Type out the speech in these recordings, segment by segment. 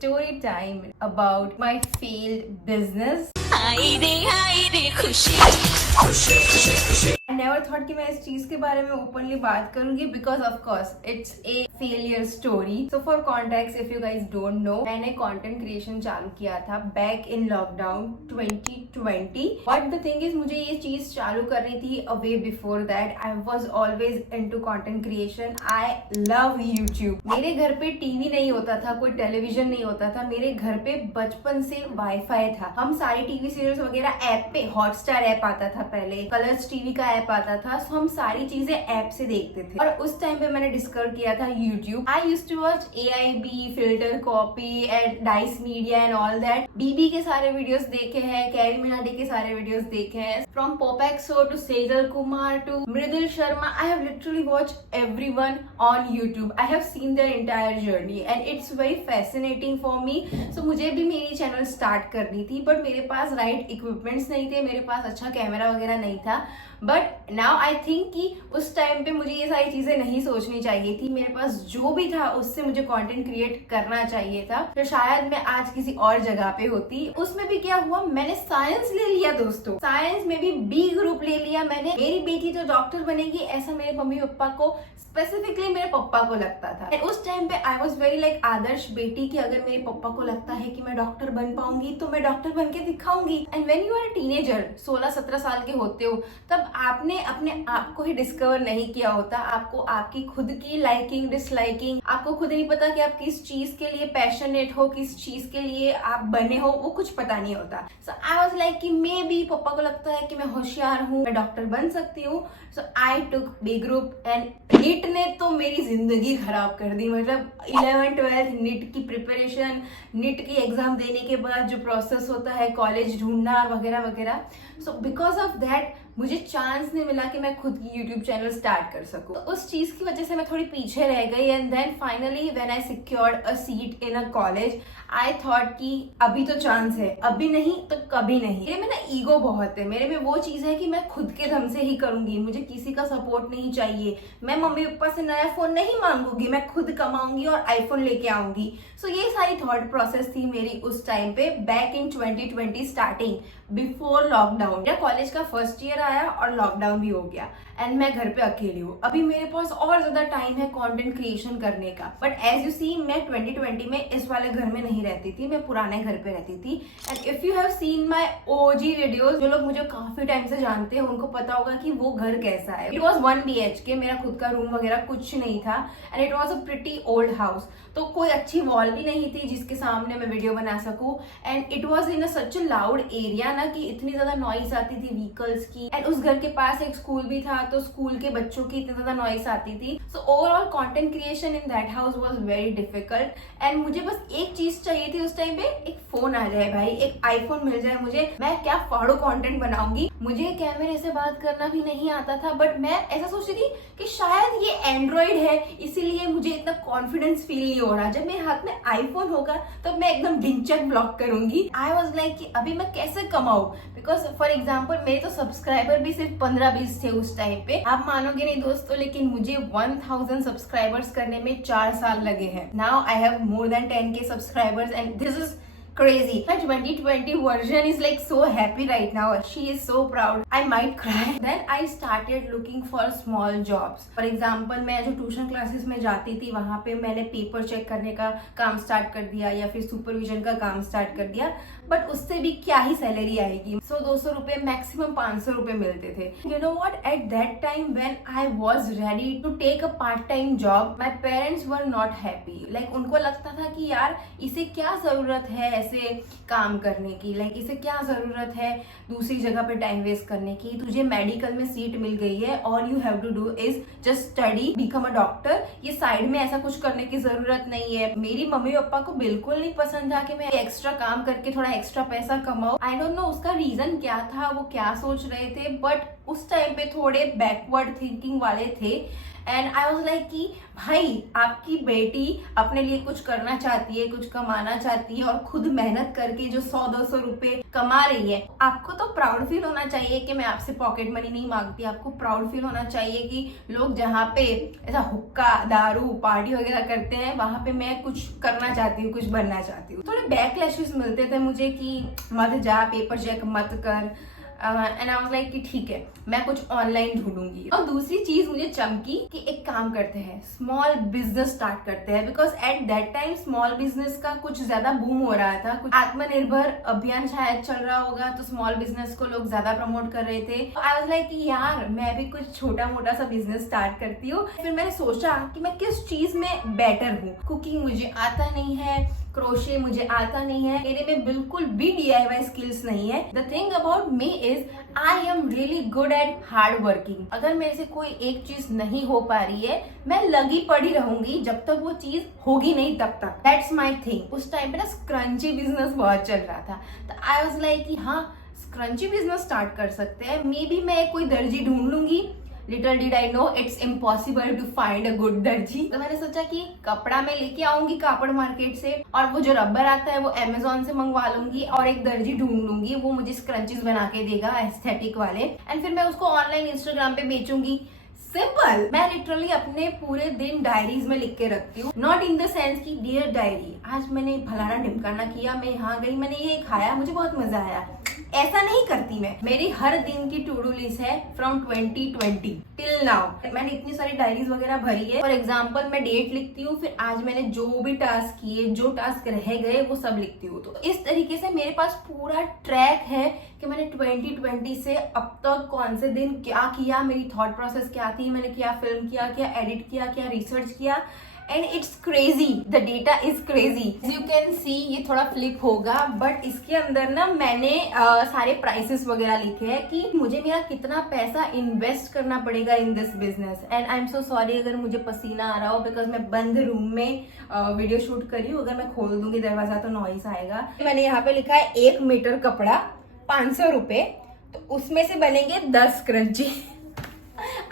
story time about my failed business. हाय रे खुशी I never thought कि मैं इस चीज के बारे में ओपनली बात करूंगी because of course it's a failure story. So for context, if you guys don't know, मैंने content creation चालू किया था back in lockdown 2020. But the thing is, मुझे ये चीज चालू करनी थी a way before that. I was always into content creation. I love YouTube. मेरे घर पे टीवी नहीं होता था, कोई टेलीविजन नहीं होता था. मेरे घर पे बचपन से वाईफाई था. हम सारी टीवी सीरियल्स वगैरह ऐप पे, हॉटस्टार ऐप आता था पहले, कलर्स टीवी का ऐप आता था, so हम सारी चीजें ऐप से देखते थे. और उस टाइम पे मैंने डिस्कवर किया था YouTube. I used to watch AIB, Filter Copy and Dice Media and all that. BB के सारे वीडियोस देखे हैं, कैरी मिनाटी के सारे वीडियोस देखे हैं. From Popexo to Sejal Kumar to Mridul Sharma, I have literally watched everyone on YouTube. I have seen their entire journey and it's very fascinating for me. So मुझे भी मेरी channel start करनी थी, but मेरे पास right equipments नहीं थे, मेरे पास अच्छा कैमरा वगैरह नहीं था. बट नाउ आई थिंक कि उस टाइम पे मुझे ये सारी चीजें नहीं सोचनी चाहिए थी. मेरे पास जो भी था उससे मुझे कंटेंट क्रिएट करना चाहिए था, तो शायद मैं आज किसी और जगह पे होती. उसमें भी क्या हुआ, मैंने साइंस ले लिया दोस्तों. साइंस में भी बी ग्रुप ले लिया मैंने. मेरी बेटी तो डॉक्टर बनेगी ऐसा मेरे मम्मी पापा को, स्पेसिफिकली मेरे पापा को लगता था. And उस टाइम पे आई वॉज वेरी लाइक आदर्श बेटी कि अगर मेरे पापा को लगता है कि मैं डॉक्टर बन पाऊंगी तो मैं डॉक्टर बन के दिखाऊंगी. And when you are teenager, 16-17 साल के होते हो, तब आपने अपने आप को ही डिस्कवर नहीं किया होता. आपको आपकी खुद की लाइकिंग डिसलाइकिंग, आपको खुद नहीं पता कि आप किस चीज के लिए पैशनेट हो, किस चीज के लिए आप बने हो, वो कुछ पता नहीं होता. सो आई वॉज लाइक कि मे बी पापा को लगता है कि मैं होशियार हूँ, मैं डॉक्टर बन सकती हूँ. सो आई टुक बी ग्रुप एंड नीट ने तो मेरी जिंदगी खराब कर दी. मतलब 11th-12th नीट की प्रिपरेशन, नीट की एग्जाम देने के बाद जो प्रोसेस होता है, कॉलेज ढूंढना वगैरह वगैरह. सो बिकॉज ऑफ दैट मुझे चांस नहीं मिला कि मैं खुद की यूट्यूब चैनल स्टार्ट कर सकूं. तो उस चीज की वजह से मैं थोड़ी पीछे रह गई. And then finally when I secured a seat in a college, I thought कि अभी तो चांस है, अभी नहीं तो कभी नहीं. मेरे में ना ईगो बहुत है. मेरे में वो चीज है कि मैं खुद के दम से ही करूंगी, मुझे किसी का सपोर्ट नहीं चाहिए. मैं मम्मी पापा से नया फोन नहीं मांगूंगी, मैं खुद कमाऊंगी और आईफोन लेके आऊंगी. सो ये सारी थॉट प्रोसेस थी मेरी उस टाइम पे, back in 2020 starting, before lockdown. मेरा कॉलेज का फर्स्ट ईयर आया और लॉकडाउन भी हो गया एंड मैं घर पे अकेली हूँ. अभी मेरे पास और ज्यादा टाइम है कंटेंट क्रिएशन करने का. बट एज यू सी, मैं 2020 में इस वाले घर में नहीं रहती थी, मैं पुराने घर पे रहती थी. And if you have seen my OG videos, जो लोग मुझे काफी टाइम से जानते हैं उनको पता होगा कि वो घर कैसा है. इट वॉज 1 BHK, मेरा खुद का रूम वगैरह कुछ नहीं था. And it was a pretty old house. तो कोई अच्छी वॉल भी नहीं थी जिसके सामने मैं वीडियो बना सकूं. And it was in such a loud area ना, कि इतनी ज्यादा नॉइस आती थी व्हीकल्स की. एंड उस घर के पास एक स्कूल भी था, तो स्कूल के बच्चों की इतनी ज्यादा नॉइस आती थी. So overall content creation in that house was very difficult. And मुझे बस एक चीज चाहिए थी उस टाइम पे, एक फोन आ जाए भाई, एक आईफोन मिल जाए मुझे. मैं क्या फाड़ो कंटेंट बनाऊंगी. मुझे कैमरे से बात करना भी नहीं आता था, बट मैं ऐसा सोचती थी कि शायद ये एंड्रॉइड है इसीलिए मुझे इतना कॉन्फिडेंस फील नहीं हो रहा. जब मेरे हाथ में आईफोन होगा तब मैं एकदम ढिंचक ब्लॉक करूंगी. आई वॉज लाइक कि अभी मैं कैसे कमाऊं, बिकॉज फॉर एग्जाम्पल मेरे तो सब्सक्राइबर भी सिर्फ 15-20 थे उस टाइम पे. आप मानोगे नहीं दोस्तों, लेकिन मुझे 1000 सब्सक्राइबर्स करने में 4 साल लगे हैं. Now I have more than 10K subscribers and this is crazy. My 2020 version is like so happy right now. She is so proud. I might cry. Then I started looking for small jobs. For example, मैं जो tuition classes में जाती थी वहां पे मैंने paper check करने का काम स्टार्ट कर दिया या फिर सुपरविजन का काम स्टार्ट कर दिया. बट उससे भी क्या ही सैलरी आएगी. 100-200 रुपए, मैक्सिमम 500 रुपए मिलते थे. You know what, at that time when I was ready to take a part time job, my parents were not happy. Like उनको लगता था कि यार इसे क्या जरूरत है ऐसे काम करने की, लाइक इसे क्या जरूरत है दूसरी जगह पे टाइम वेस्ट करने की. तुझे मेडिकल में सीट मिल गई है, all you have to do is just study, become a doctor. ये साइड में ऐसा कुछ करने की जरूरत नहीं है. मेरी मम्मी पापा को बिल्कुल नहीं पसंद था कि मैं एक्स्ट्रा काम करके थोड़ा एक्स्ट्रा पैसा कमाऊं. आई डोंट नो उसका रीजन क्या था, वो क्या सोच रहे थे, बट उस टाइम पे थोड़े बैकवर्ड थिंकिंग वाले थे. एंड आई वाज लाइक कि भाई आपकी बेटी अपने लिए कुछ करना चाहती है, कुछ कमाना चाहती है और खुद मेहनत करके जो 100-200 रुपए कमा रही है, आपको तो प्राउड फील होना चाहिए कि मैं आपसे पॉकेट मनी नहीं मांगती। आपको प्राउड फील होना चाहिए कि लोग जहाँ पे ऐसा हुक्का दारू पार्टी वगैरह करते हैं वहां पे मैं कुछ करना चाहती हूँ, कुछ बनना चाहती हूँ। थोड़े बैकलैशेस मिलते थे मुझे कि मत जा, पेपर चेक मत कर, एंड आई वाज लाइक कि ठीक है मैं कुछ ऑनलाइन ढूंढूंगी। और दूसरी चीज मुझे चमकी कि एक काम करते हैं, स्मॉल बिजनेस स्टार्ट करते हैं, because at that time small business का कुछ ज्यादा बूम हो रहा था, कुछ आत्मनिर्भर अभियान शायद चल रहा होगा, तो स्मॉल बिजनेस को लोग ज्यादा प्रमोट कर रहे थे। आई वाज लाइक कि यार मैं भी कुछ छोटा मोटा सा बिजनेस स्टार्ट करती हूँ। फिर मैंने सोचा कि मैं किस चीज में बेटर हूँ। कुकिंग मुझे आता नहीं है, क्रोशे मुझे आता नहीं है, मेरे में बिल्कुल भी DIY स्किल्स नहीं है। The thing about me is I am really good at hard working. अगर मेरे से कोई एक चीज नहीं हो पा रही है, मैं लगी पड़ी रहूंगी जब तक वो चीज होगी नहीं तब तक। That's my thing. उस टाइम पे ना स्क्रंची बिजनेस बहुत चल रहा था, तो आई वाज लाइक कि हाँ स्क्रंची बिजनेस स्टार्ट कर सकते हैं। मे बी मैं कोई दर्जी ढूंढ लूंगी। Little did I know it's impossible to find a good darzi. तो मैंने सोचा कि कपड़ा मैं लेके आऊंगी कापड़ मार्केट से, और वो जो रबर आता है वो अमेजोन से मंगवा लूंगी, और एक दर्जी ढूंढ लूंगी, वो मुझे स्क्रंचीज बना के देगा एस्थेटिक वाले, एंड फिर मैं उसको ऑनलाइन इंस्टाग्राम पे बेचूंगी। सिंपल। मैं लिटरली अपने पूरे दिन डायरीज में लिख के रखती हूँ, नॉट इन द सेंस की डियर डायरी आज मैंने फलाना ढिमकाना किया, मैं यहाँ गई, मैंने ये खाया, मुझे बहुत मजा आया, ऐसा नहीं करती मैं। मेरी हर दिन की टू डू लिस्ट है फ्रॉम 2020 टिल नाउ। मैंने इतनी सारी डायरीज वगैरह भरी है। फॉर एग्जाम्पल मैं डेट लिखती हूँ, फिर आज मैंने जो भी टास्क किए, जो टास्क रह गए वो सब लिखती हूँ। तो इस तरीके से मेरे पास पूरा ट्रैक है कि मैंने 2020 से अब तक कौन से दिन क्या किया, मेरी थॉट प्रोसेस क्या थी, मैंने क्या फिल्म किया, क्या एडिट किया, क्या रिसर्च किया, and it's crazy. The data is crazy. You can see ये थोड़ा फ्लिप होगा, बट इसके अंदर ना मैंने सारे प्राइसेस वगैरह लिखे हैं कि मुझे मेरा कितना पैसा इन्वेस्ट करना पड़ेगा in this business. And I am so sorry अगर मुझे पसीना आ रहा हो, बिकॉज मैं बंद रूम में वीडियो शूट कर रही हूँ। अगर मैं खोल दूंगी दरवाजा तो नॉइस आएगा। मैंने यहाँ पे लिखा है 1 मीटर कपड़ा 500 रुपए, तो उसमें से बनेंगे 10 scrunchie.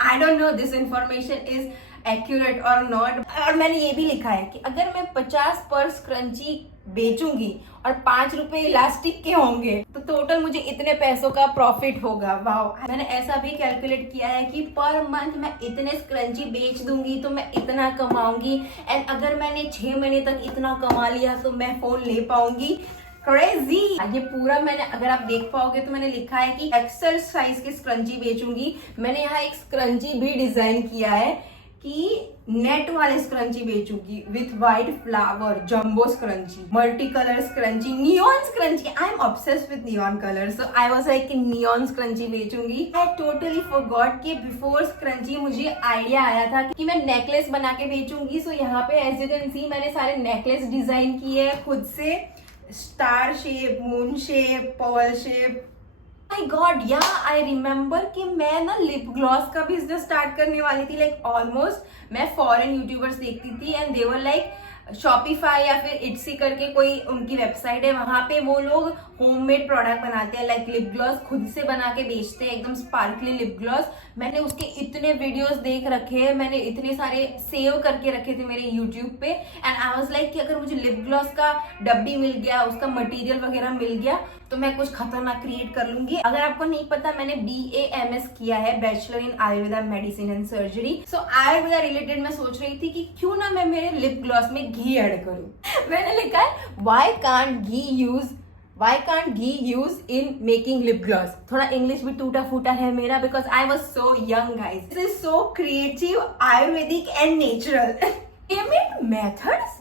I don't know this information is accurate और नॉट। और मैंने ये भी लिखा है कि अगर मैं 50 पर स्क्रंची बेचूंगी और 5 रुपए इलास्टिक के होंगे तो टोटल मुझे इतने पैसों का प्रॉफिट होगा। वाह। मैंने ऐसा भी कैलकुलेट किया है कि पर मंथ मैं इतने स्क्रंची बेच दूंगी तो मैं इतना कमाऊंगी, एंड अगर मैंने 6 महीने तक इतना कमा लिया तो मैं फोन ले पाऊंगी। क्रेजी। ये पूरा मैंने, अगर आप देख पाओगे तो मैंने लिखा है कि एक्सेल साइज की स्क्रंची बेचूंगी। मैंने यहाँ एक स्क्रंची भी डिजाइन किया है कि नेट वाले स्क्रंची बेचूंगी with white flower, jumbo scrunchie, multi colour scrunchie, neon scrunchie. I am obsessed with neon colour, so I was like neon scrunchie बेचूंगी। आई टोटली फॉरगॉट कि बिफोर स्क्रंची मुझे idea आया था कि मैं नेकलेस बना के बेचूंगी। सो यहाँ पे एज यू कैन सी मैंने सारे नेकलेस डिजाइन किए खुद से, star shape, moon shape, pearl shape. My god, yeah I remember कि मैं ना लिप ग्लॉस का बिजनेस स्टार्ट करने वाली थी। लाइक ऑलमोस्ट मैं फॉरेन यूट्यूबर्स देखती थी and they were like Shopify या फिर इट्सी करके कोई उनकी वेबसाइट है, वहां पे वो लोग होममेड प्रोडक्ट बनाते हैं, लाइक लिप ग्लॉस खुद से बना के बेचते हैं, एकदम स्पार्कली लिप ग्लॉस। मैंने उसके इतने वीडियोस देख रखे हैं, मैंने इतने सारे सेव करके रखे थे मेरे यूट्यूब पे, एंड आई वाज लाइक कि अगर मुझे लिप ग्लॉस का डब्बी मिल गया, उसका मटेरियल वगैरह मिल गया तो मैं कुछ खतरनाक क्रिएट कर लूंगी। अगर आपको नहीं पता, मैंने BAMS किया है, bachelor in Ayurveda medicine and surgery. So Ayurveda related मैं सोच रही थी कि क्यों ना मैं मेरे लिप ग्लॉस में घी ऐड करूं। मैंने लिखा है why can't ghee use in making lip gloss. थोड़ा इंग्लिश भी टूटा फूटा है मेरा, because I was so young guys. This is so creative, Ayurvedic and natural. Payment methods,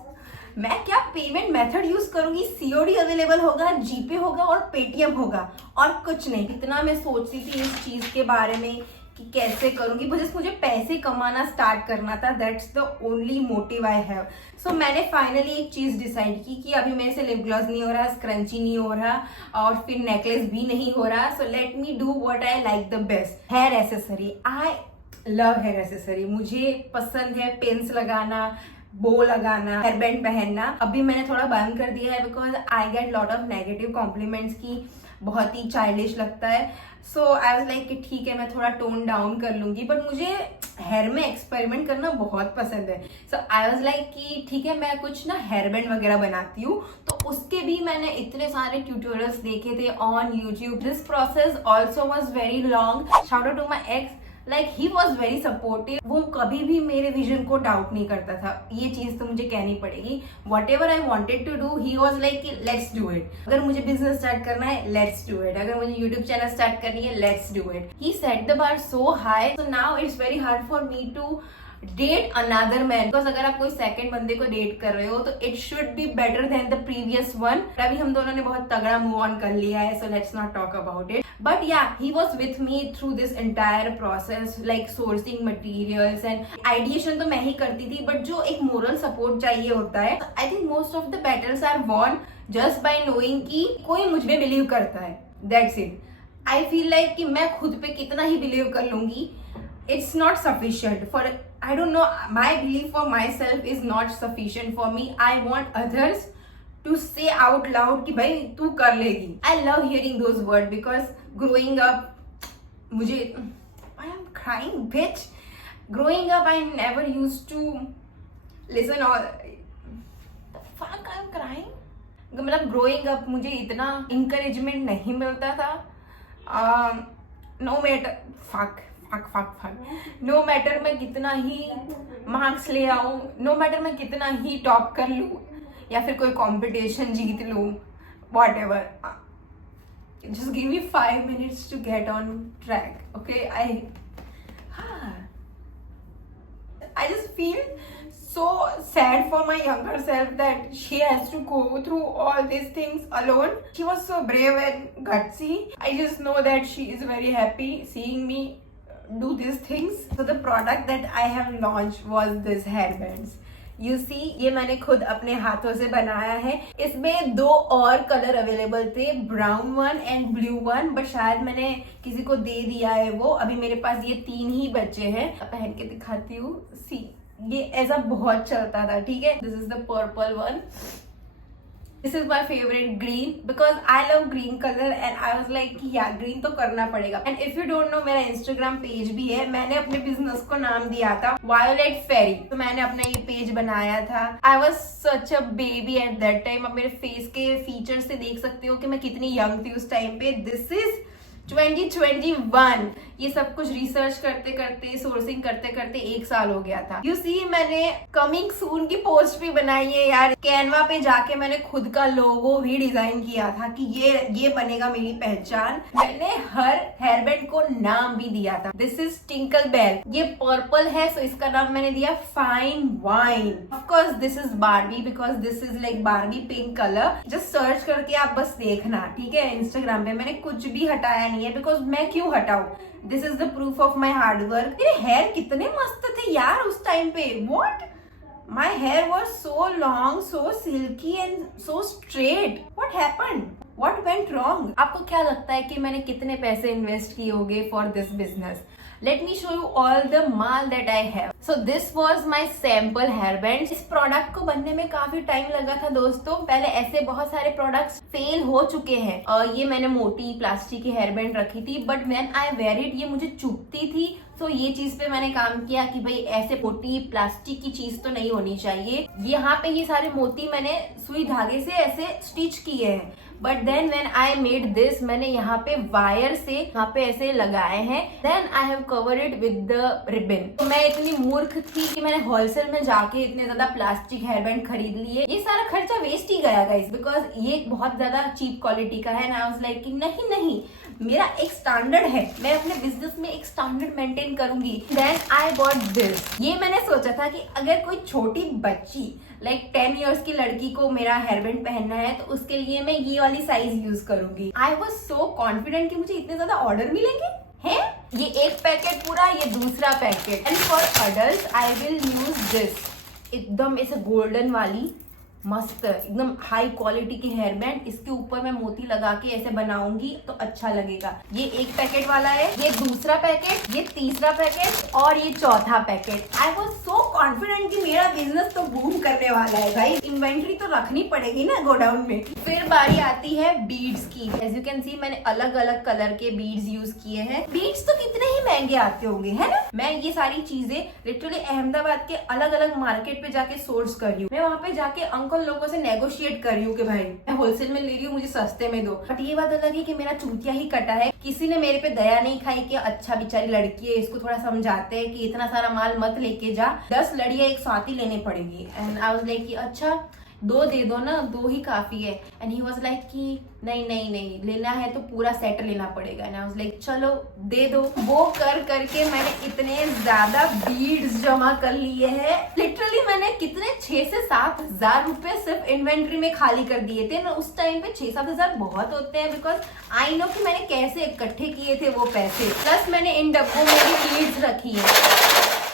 मैं क्या पेमेंट मेथड यूज करूंगी? COD अवेलेबल होगा, जीपे होगा और पेटीएम होगा, और कुछ नहीं। इतना मैं सोचती थी इस चीज के बारे में कि कैसे करूंगी, मुझे पैसे कमाना स्टार्ट करना था। That's the only motive I have. So मैंने फाइनली एक चीज डिसाइड की कि अभी मेरे से लिप ग्लॉस नहीं हो रहा, स्क्रंची नहीं हो रहा, और फिर नेकलेस भी नहीं हो रहा। So let me do what I like the best, hair accessory. I love hair accessory. मुझे पसंद है पिन्स लगाना, बो लगाना, हेयर बैंड पहनना। अभी मैंने थोड़ा बंद कर दिया है because I get lot of negative compliments की बहुत ही चाइल्डिश लगता है। सो आई वाज लाइक कि ठीक है मैं थोड़ा टोन डाउन कर लूंगी, बट मुझे हेयर में एक्सपेरिमेंट करना बहुत पसंद है। सो आई वाज लाइक कि ठीक है मैं कुछ ना हेयर बैंड वगैरह बनाती हूँ, तो उसके भी मैंने इतने सारे ट्यूटोरियल्स देखे थे on YouTube. This process also was very long. Shout out to my ex, like he was very supportive. वो कभी भी मेरे विजन को डाउट नहीं करता था, ये चीज तो मुझे कहनी पड़ेगी। Whatever I wanted to do he was like let's do it. अगर मुझे बिजनेस स्टार्ट करना है लेट्स डू इट, अगर मुझे यूट्यूब चैनल स्टार्ट करनी है let's do it. He set the bar so high, so now it's very hard for me to date another man, because अगर आप कोई सेकंड बंदे को डेट कर रहे हो तो it should be better than the previous one. अभी हम दोनों ने बहुत तगड़ा मूव ऑन कर लिया है, so let's not talk about it. But yeah he was with me through this entire process, like sourcing materials and ideation तो मैं ही करती थी, बट जो एक मोरल सपोर्ट चाहिए होता है, I think most of the battles are won just by knowing कि कोई मुझ में बिलीव करता है, that's it. I feel like कि मैं खुद पे कितना ही बिलीव कर लूंगी, it's not sufficient for, I don't know, my belief for myself is not sufficient for me. I want others to say out loud कि भाई तू कर लेगी। I love hearing those words because growing up मुझे I am crying bitch, growing up I never used to listen all the fuck I am crying। मतलब growing up मुझे इतना encouragement नहीं मिलता था। no matter fuck no matter मैं कितना ही marks ले आऊं, नो मैटर मैं कितना ही टॉप कर लूं या फिर कोई कंपटीशन जीत लूं, whatever, just give me 5 minutes to get on track, okay. I just feel so sad for my younger self that she has to go through all these things alone. She was so brave and gutsy. I just know that she is very happy seeing me do these things. So the product that I have launched was this hairbands. You see, ये मैंने खुद अपने हाथों से बनाया है। इसमें 2 और कलर अवेलेबल थे, brown one and blue one, but शायद मैंने किसी को दे दिया है वो। अभी मेरे पास ये 3 ही बचे हैं। पहन के दिखाती हूँ। सी, ये ऐसा बहुत चलता था, ठीक है। This is the purple one. This is my favourite green, because I love green colour and I was like कि यार ग्रीन तो करना पड़ेगा। And if you don't know, मेरा इंस्टाग्राम पेज भी है। मैंने अपने बिजनेस को नाम दिया था वायोलेट फेरी, तो मैंने अपना ये पेज बनाया था। I was such a baby eight that time. अब मेरे फेस के फीचर से देख सकते हो कि मैं कितनी यंग थी उस टाइम पे। This is 2021। ये सब कुछ रिसर्च करते करते, सोर्सिंग करते करते 1 साल हो गया था। यू सी, मैंने कमिंग सून की पोस्ट भी बनाई है यार। कैनवा पे जाके मैंने खुद का लोगो भी डिजाइन किया था कि ये बनेगा मेरी पहचान। मैंने हर हेयरबैंड को नाम भी दिया था। This is tinkle bell. ये पर्पल है, सो इसका नाम मैंने दिया fine wine. Of course this is Barbie, because this is like Barbie pink colour. Just search करके आप बस देखना, ठीक है। इंस्टाग्राम पे मैंने कुछ भी हटाया नहीं है, बिकॉज मैं क्यों हटाऊं। This is the proof of my hard work. मेरे हेयर कितने मस्त थे यार उस टाइम पे। What, my hair was so long, so silky and so straight. What happened, what went wrong. आपको क्या लगता है कि मैंने कितने पैसे इन्वेस्ट किए होंगे for this business? Let me show you all the mall that I have. So this was my sample hairband. इस प्रोडक्ट को बनने में काफी टाइम लगा था दोस्तों। पहले ऐसे बहुत सारे प्रोडक्ट्स फेल हो चुके हैं। ये मैंने मोटी प्लास्टिक की हेयरबैंड रखी थी, but when I wear it, ये मुझे चुभती थी। तो ये चीज पे मैंने काम किया कि भाई ऐसे मोटी प्लास्टिक की चीज तो नहीं होनी चाहिए। यहाँ पे ये सारे मोती मैंने सुई धागे से ऐसे स्टिच किए हैं, but then when I made this, मैंने यहाँ पे वायर से यहाँ पे ऐसे लगाए हैं। Then I have cover it with the ribbon. तो मैं इतनी मूर्ख थी कि मैंने होलसेल में जाके इतने ज्यादा प्लास्टिक हेयरबैंड खरीद लिए। ये सारा खर्चा वेस्ट ही गया गाइस, बिकॉज ये बहुत ज्यादा चीप क्वालिटी का है। आई वाज लाइक कि नहीं, मेरा एक स्टैंडर्ड है, मैं अपने बिजनेस में एक स्टैंडर्ड मेंटेन करूंगी। Then I got this. ये मैंने सोचा था कि अगर कोई छोटी बच्ची लाइक 10 इयर्स की लड़की को मेरा हेयरबैंड पहनना है तो उसके लिए मैं ये वाली साइज यूज करूंगी। आई वॉज सो कॉन्फिडेंट कि मुझे इतने ज्यादा ऑर्डर मिलेंगे हैं। ये एक पैकेट पूरा, ये दूसरा packet. And for adult I will use this, एकदम ऐसे गोल्डन वाली मस्त एकदम हाई क्वालिटी की हेयरबैंड। इसके ऊपर मैं मोती लगा के ऐसे बनाऊंगी तो अच्छा लगेगा। ये एक पैकेट वाला है, ये दूसरा पैकेट, ये तीसरा पैकेट और ये चौथा packet. I was so confident कि मेरा बिजनेस तो बूम करने वाला है भाई। इन्वेंट्री तो रखनी पड़ेगी ना गोडाउन में। फिर बारी आती है बीड्स की। एज यू कैन सी मैंने अलग अलग कलर के बीड्स यूज किए हैं। बीड्स तो कितने ही महंगे आते होंगे, है ना। मैं ये सारी चीजें लिटरली अहमदाबाद के अलग अलग मार्केट पे जाके सोर्स कर रही हूँ। मैं वहाँ पे जाके अंकल लोगों से नेगोशिएट कर रही हूँ कि भाई मैं होलसेल में ले रही हूँ, मुझे सस्ते में दो। बट ये बात अलग है कि मेरा चूतिया ही कटा है। किसी ने मेरे पे दया नहीं खाई कि अच्छा बेचारी लड़की है, इसको थोड़ा समझाते हैं कि इतना सारा माल मत लेके जा, 10 लड़ियां एक साथ ही लेनी पड़ेगी। एंड आई वाज लाइक कि अच्छा 2 दे दो ना, 2 ही काफी है। एंड ही वाज लाइक कि नहीं नहीं नहीं, लेना है तो पूरा सेट लेना पड़ेगा। एंड आई वाज लाइक चलो दे दो। वो कर करके मैंने इतने ज्यादा बीड्स जमा कर लिए हैं। लिटरली मैंने कितने 6 से 7 हजार रुपए सिर्फ इन्वेंट्री में खाली कर दिए थे ना। उस टाइम पे 6-7 हजार बहुत होते हैं, बिकॉज आई नो कि मैंने कैसे इकट्ठे किए थे वो पैसे। प्लस मैंने इन डब्बों में भी बीड्स रखी है।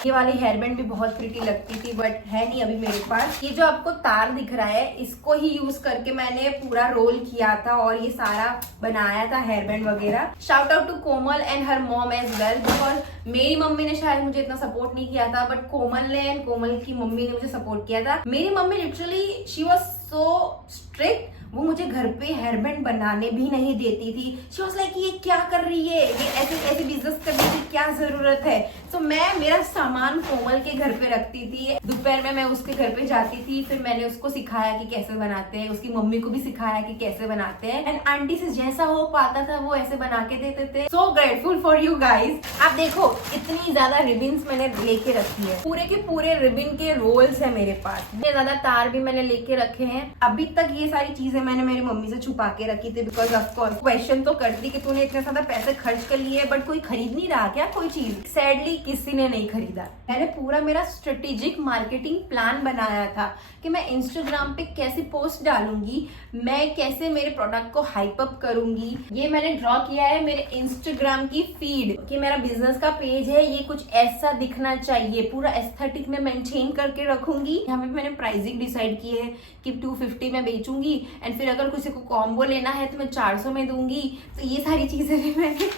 ये वाली हेयर बैंड भी बहुत प्रिटी लगती थी, बट है नहीं अभी मेरे पास। ये जो आपको तार दिख रहा है, इसको ही यूज करके मैंने पूरा रोल किया था और ये सारा बनाया था हेयर बैंड वगैरह। Shout out to Komal and her mom as well, because मेरी मम्मी ने शायद मुझे इतना सपोर्ट नहीं किया था, बट कोमल ने एंड कोमल की मम्मी ने मुझे सपोर्ट किया था। मेरी mummy literally she was so strict. वो मुझे घर पे हेयर बैंड बनाने भी नहीं देती थी। शी वाज लाइक ये क्या कर रही है, ये ऐसे ऐसे बिजनेस करने की क्या जरूरत है। तो मैं मेरा सामान कोमल के घर पे रखती थी। दोपहर में मैं उसके घर पे जाती थी, फिर मैंने उसको सिखाया कि कैसे बनाते हैं, उसकी मम्मी को भी सिखाया कि कैसे बनाते हैं। एंड आंटी से जैसा हो पाता था वो ऐसे बना के देते थे। So grateful for you guys. आप देखो इतनी ज्यादा रिबिन्स मैंने लेके रखी है, पूरे के पूरे रिबिन के रोल्स है मेरे पास। इतने ज्यादा तार भी मैंने लेके रखे हैं। अभी तक ये सारी चीजें मैंने मेरी मम्मी से छुपा के रखी थी, बिकॉज ऑफ कोर्स क्वेश्चन तो करती कि तूने इतने ज्यादा पैसे खर्च कर लिए, बट कोई खरीद नहीं रहा क्या कोई चीज। सैडली किसी ने नहीं खरीदा। मैंने पूरा मेरा स्ट्रेटेजिक मार्केटिंग प्लान बनाया था कि मैं इंस्टाग्राम पे कैसे पोस्ट डालूंगी, मैं कैसे मेरे प्रोडक्ट को हाइप अप करूंगी। ये मैंने ड्रॉ किया है मेरे इंस्टाग्राम की फीड कि मेरा बिजनेस का पेज है, ये कुछ ऐसा दिखना चाहिए, पूरा एस्थेटिक में मेंटेन करके रखूंगी। यहाँ पे मैंने प्राइसिंग डिसाइड की है कि 250 में बेचूंगी, एंड फिर अगर किसी को कॉम्बो लेना है तो मैं 400 में दूंगी। तो ये सारी चीजें भी मैंने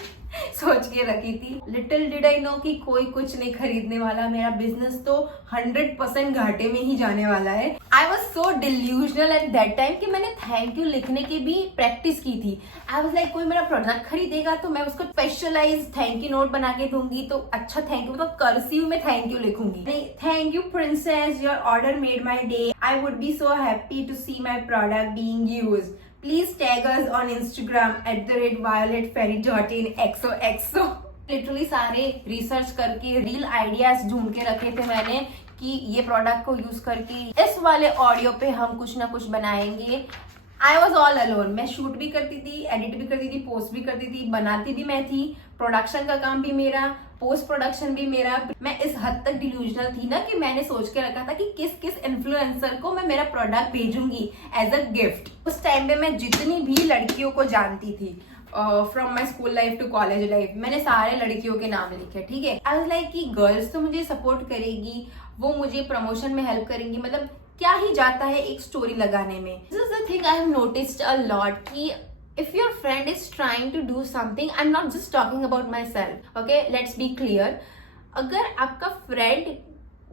सोच के रखी थी। लिटिल डिड आई नो कि कोई कुछ नहीं खरीदने वाला। मेरा बिजनेस तो 100% घाटे में ही जाने वाला है। I was so delusional eight that time कि मैंने थैंक यू लिखने की भी प्रैक्टिस की थी। आई वॉज लाइक कोई मेरा प्रोडक्ट खरीदेगा तो मैं उसको स्पेशलाइज थैंक यू नोट बना के दूंगी, तो अच्छा थैंक यू तो कर्सिव में थैंक यू लिखूंगी। Thank you princess, your order made my day. I would be so happy to see my product being used. Please tag us on Instagram @violetfairy.in XOXO। Literally सारे research करके reel ideas ढूंढ के रखे थे मैंने कि ये प्रोडक्ट को यूज करके इस वाले ऑडियो पे हम कुछ ना कुछ बनाएंगे। I was all alone. मैं शूट भी करती थी, एडिट भी करती थी, पोस्ट भी करती थी, बनाती भी मैं थी, प्रोडक्शन का काम भी मेरा, पोस्ट प्रोडक्शन भी मेरा। मैं इस हद तक डिल्यूजनल थी ना कि मैंने सोच के रखा था कि किस किस इन्फ्लुएंसर को मैं मेरा प्रोडक्ट भेजूंगी एज अ गिफ्ट। उस टाइम पे मैं जितनी भी लड़कियों को जानती थी, from my school life to college life, मैंने सारे लड़कियों के नाम लिखे। ठीक है, आई वाज लाइक कि गर्ल्स तो मुझे सपोर्ट करेगी, वो मुझे प्रमोशन में हेल्प करेंगी, मतलब क्या ही जाता है एक स्टोरी लगाने में। This is the thing I have noticed a lot कि if your friend is trying to do something, I'm not just talking about myself, okay, let's be clear। अगर आपका फ्रेंड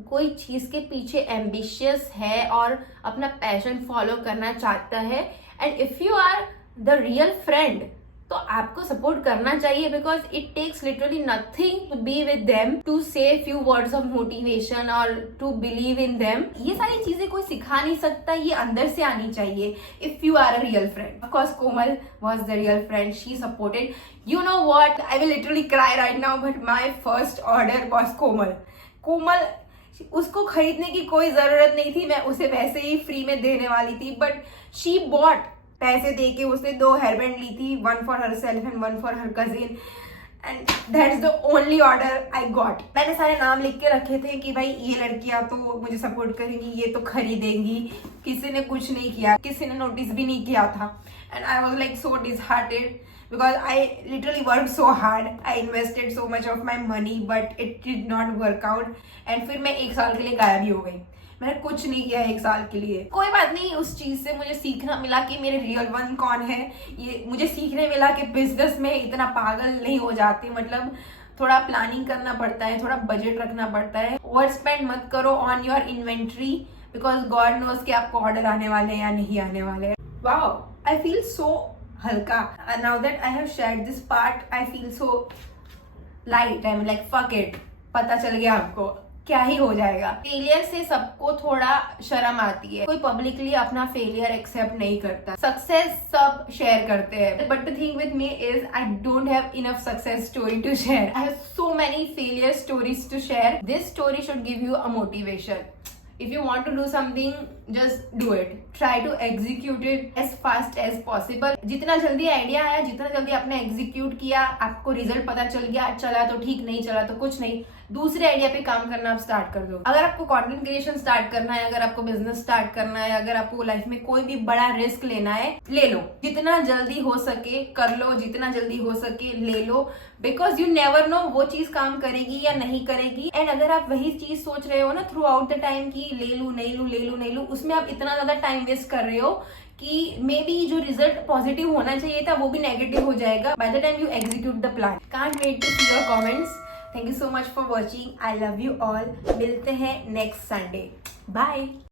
कोई चीज के पीछे एम्बिशियस है और अपना पैशन फॉलो करना चाहता है, and if you are the real friend, तो आपको सपोर्ट करना चाहिए, because it takes literally nothing to be with them, to say few words of motivation और टू बिलीव इन देम। ये सारी चीजें कोई सिखा नहीं सकता, ये अंदर से आनी चाहिए if you are a real friend. Of course Komal was the real friend, she supported. You know what, I will literally cry right now, but my first order was Komal. Komal, उसको खरीदने की कोई जरूरत नहीं थी, मैं उसे वैसे ही फ्री में देने वाली थी, बट शी बॉट। पैसे देके उसने 2 हेयर बैंड ली थी, 1 for her self and 1 for her cousin, and that's the only order I got. मैंने सारे नाम लिख के रखे थे कि भाई ये लड़कियां तो मुझे सपोर्ट करेंगी, ये तो खरीदेंगी। किसी ने कुछ नहीं किया, किसी ने नोटिस भी नहीं किया था, and I was like so disheartened because I literally worked so hard, I invested so much of my money, but it did not work out। and फिर मैं 1 साल के लिए गायब ही हो गई, मैंने कुछ नहीं किया 1 साल के लिए। कोई बात नहीं, उस चीज से मुझे सीखना मिला कि मेरे रियल वन कौन है। ये मुझे सीखने मिला कि बिजनेस में इतना पागल नहीं हो जाते, मतलब थोड़ा प्लानिंग करना पड़ता है, थोड़ा बजट रखना पड़ता है। ओवर स्पेंड मत करो on your inventory, because god knows कि आपको ऑर्डर आने वाले हैं या नहीं आने वाले हैं. वाओ, आई फील सो हल्का. Now that I have shared this part, I feel so light. I am like fuck it, पता चल गया आपको, क्या ही हो जाएगा. फेलियर से सबको थोड़ा शर्म आती है, कोई पब्लिकली अपना फेलियर एक्सेप्ट नहीं करता. सक्सेस सब शेयर करते हैं, but the thing with me is I don't have enough success story to share. I have so many failure stories to share. This story should give you a motivation. If you want to do something, just do it. Try to execute it as fast as possible. जितना जल्दी idea आया, जितना जल्दी आपने execute किया, आपको result पता चल गया, चला तो ठीक, नहीं चला तो कुछ नहीं, दूसरे आइडिया पे काम करना आप स्टार्ट कर दो. अगर आपको कंटेंट क्रिएशन स्टार्ट करना है, अगर आपको बिजनेस स्टार्ट करना है, अगर आपको लाइफ में कोई भी बड़ा रिस्क लेना है, ले लो. जितना जल्दी हो सके कर लो, जितना जल्दी हो सके ले लो. बिकॉज यू नेवर नो वो चीज काम करेगी या नहीं करेगी. एंड अगर आप वही चीज सोच रहे हो ना थ्रू आउट द टाइम की ले लू नहीं लू, ले लू नहीं लू, उसमें आप इतना ज्यादा टाइम वेस्ट कर रहे हो कि मे बी जो रिजल्ट पॉजिटिव होना चाहिए था वो भी नेगेटिव हो जाएगा by the time you execute the plan. Can't wait to see your comments. Thank you so much for watching. I love you all. मिलते हैं नेक्स्ट संडे. बाय.